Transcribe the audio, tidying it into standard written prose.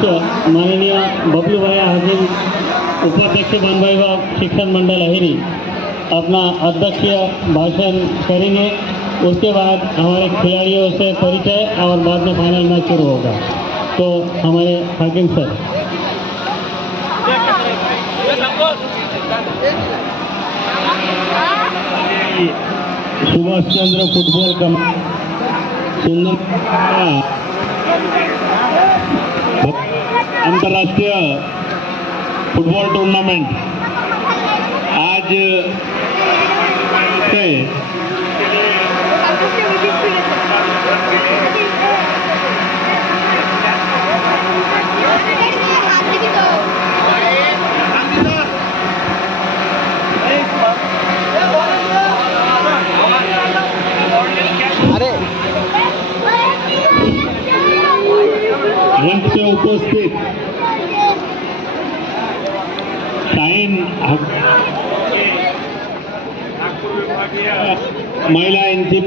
अध्यक्ष माननीय बबलूभाई हाजिर, उपाध्यक्ष वन विभाग शिक्षण मंडल अहिरी अपना अध्यक्षीय भाषण करेंगे। उसके बाद हमारे खिलाड़ियों से परिचय और बाद में फाइनल मैच शुरू होगा। तो हमारे हाकिम सर। सुभाष चंद्र फुटबॉल का सुंदर अंतर्राष्ट्रीय फुटबॉल टूर्नामेंट आज है। मंच पे उपस्थित शाहीन महिला यांची